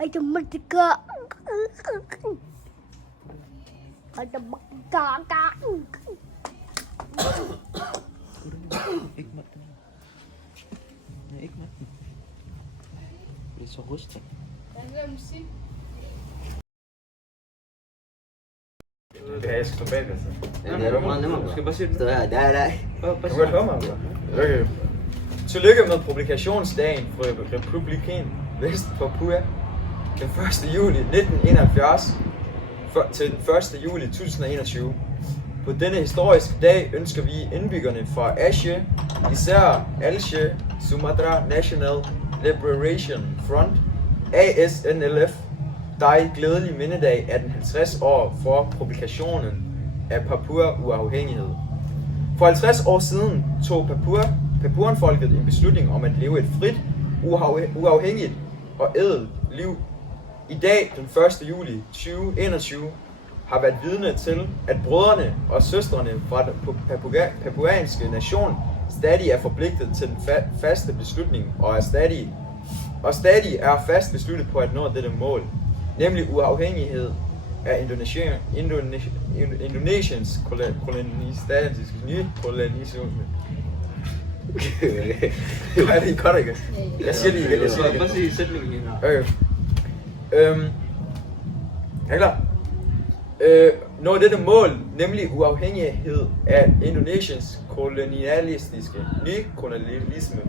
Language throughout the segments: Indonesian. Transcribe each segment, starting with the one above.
Ada merdeka. Ada merdeka. Hikmat. Ya hikmat. Bisa gusti. Det er så bag altså. Skal bare sige det. Du kan høre mig, bro. Okay. Tillykke med publikationsdagen for Republiken Vestpapua den 1. juli 1971 til den 1. juli 2021. På denne historiske dag ønsker vi indbyggerne fra Aceh, især Aceh Sumatra National Liberation Front, ASNLF, dig glædelig mindedag af den 50 år for publikationen af Papua uafhængighed. For 50 år siden tog Papuan-folket en beslutning om at leve et frit, uafhængigt og ædelt liv. I dag, den 1. juli 2021, har været vidne til, at brødrene og søstrene fra den papuanske nation stadig er forpligtet til den faste beslutning og stadig er fast besluttet på at nå dette mål, nemlig uafhængighed af Indonesiens nye kolonisation. Nej, det er godt ikke. Jeg siger det igen. Bare sige sætningen igen. Okay. Er klar? Når dette mål, nemlig uafhængighed af Indonesiens nykolonialisme.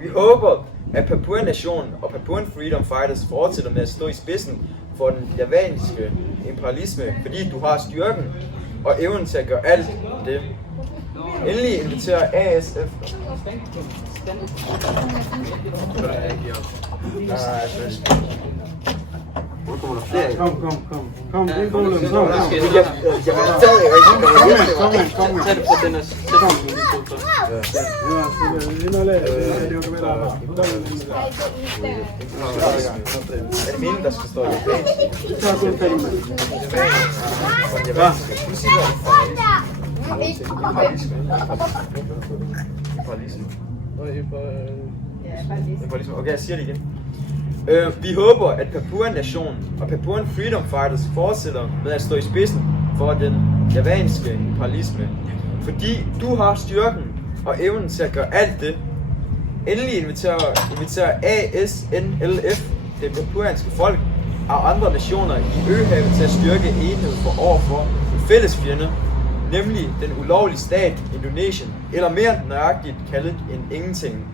Vi håber, at Papua-nationen og Papuan Freedom Fighters fortsætter med at stå i spidsen for den javanske imperialisme, fordi du har styrken og evnen til at gøre alt det. Endelig inviterer ASF. Kom. Tag det på den her sætning. Er det meningen, der skal stå i imperialisme. Okay, jeg siger det igen. Vi håber, at Papua-nationen og Papuan Freedom Fighters fortsætter med at stå i spidsen for den javanske imperialisme, fordi du har styrken og evnen til at gøre alt det. Endelig inviterer ASNLF, det papuanske folk og andre nationer i øhavet til at styrke enhed for overfor en fælles fjende, nemlig den ulovlige stat Indonesien, eller mere nøjagtigt kaldet en ingenting,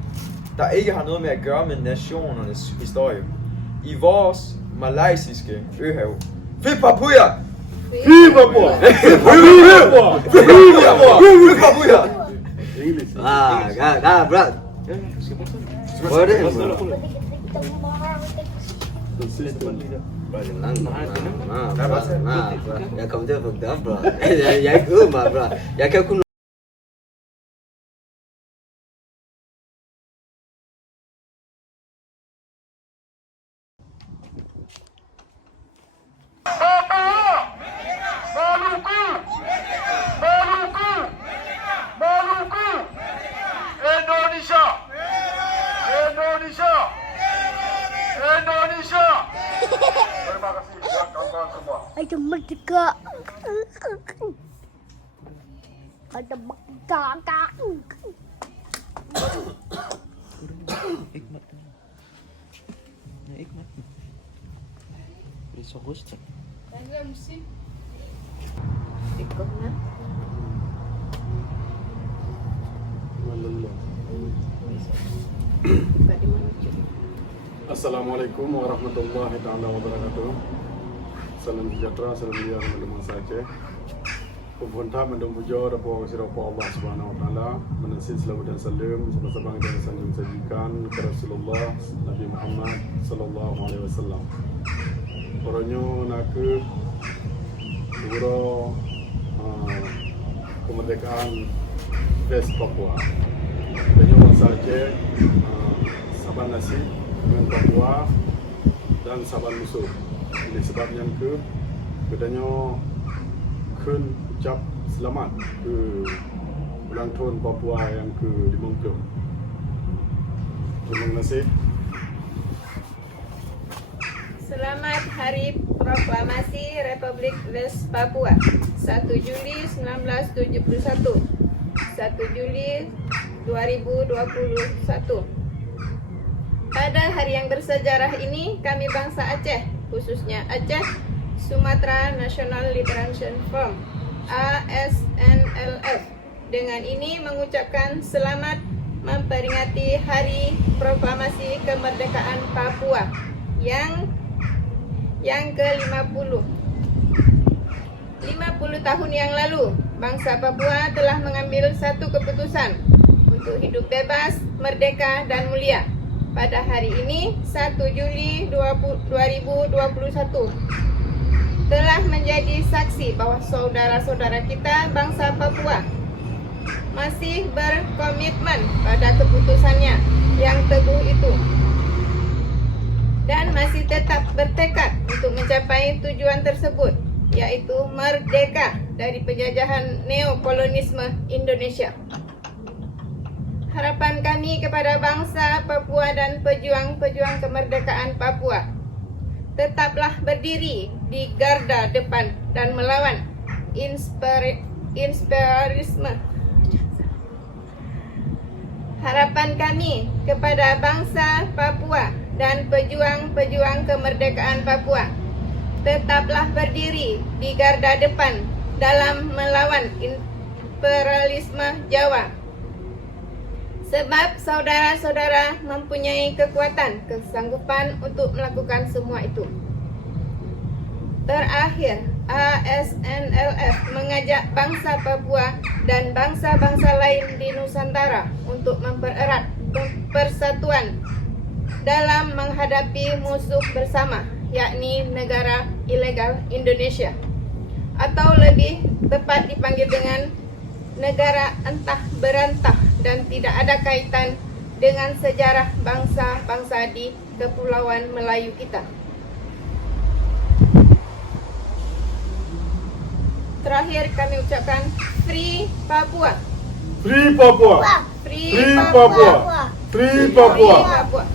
der ikke har noget med at gøre med nationernes historie. I vores malaysiske øhav. Fri Papua! Fri Papua! Bro. Vad är det? Jag kommer inte ihåg det bra. Jag är gumma bra. Jag kan kunna Terima kasih ya kawan-kawan semua. Ada merdeka. Ada merdeka. Hikmat. Ya hikmat. Bisa gusti. Ikutnya. Assalamualaikum warahmatullahi taala wabarakatuh. Salam sejahtera, salam mulia kepada bangsa Aceh. Kumpulkan mendung puja rapo sirapa Allah Subhanahu wa taala, menasih selawat dan salam sebab-sebab dan salam sajikan kepada Rasulullah Nabi Muhammad sallallahu alaihi wasallam. Orangnya nak segera kemerdekaan West Papua. Dan bangsa Aceh saban nasi dengan Papua dan saban musuh. Ini sebabnya kedanya kun ucap selamat ke ulang tahun Papua yang ke-50. Terima kasih. Selamat Hari Proklamasi Republik West Papua 1 Juli 1971 1 Juli 2021. Pada hari yang bersejarah ini, kami bangsa Aceh, khususnya Aceh Sumatera National Liberation Front ASNLF, dengan ini mengucapkan selamat memperingati Hari Proklamasi Kemerdekaan Papua yang ke-50. 50 tahun yang lalu, bangsa Papua telah mengambil satu keputusan untuk hidup bebas, merdeka, dan mulia. Pada hari ini, 1 Juli 2021, telah menjadi saksi bahwa saudara-saudara kita bangsa Papua masih berkomitmen pada keputusannya yang teguh itu dan masih tetap bertekad untuk mencapai tujuan tersebut, yaitu merdeka dari penjajahan neokolonisme Indonesia. Harapan kami kepada bangsa Papua dan pejuang-pejuang kemerdekaan Papua, tetaplah berdiri di garda depan dan melawan imperialisme. Harapan kami kepada bangsa Papua dan pejuang-pejuang kemerdekaan Papua, tetaplah berdiri di garda depan dalam melawan imperialisme Jawa. Sebab saudara-saudara mempunyai kekuatan, kesanggupan untuk melakukan semua itu. Terakhir, ASNLF mengajak bangsa Papua dan bangsa-bangsa lain di Nusantara untuk mempererat persatuan dalam menghadapi musuh bersama, yakni negara ilegal Indonesia, atau lebih tepat dipanggil dengan negara entah berantah dan tidak ada kaitan dengan sejarah bangsa-bangsa di Kepulauan Melayu kita. Terakhir kami ucapkan Free Papua. Free Papua. Free Free Papua. Papua. Free Papua. Free Papua.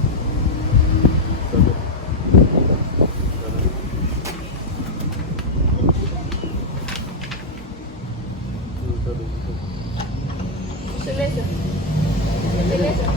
Selesai.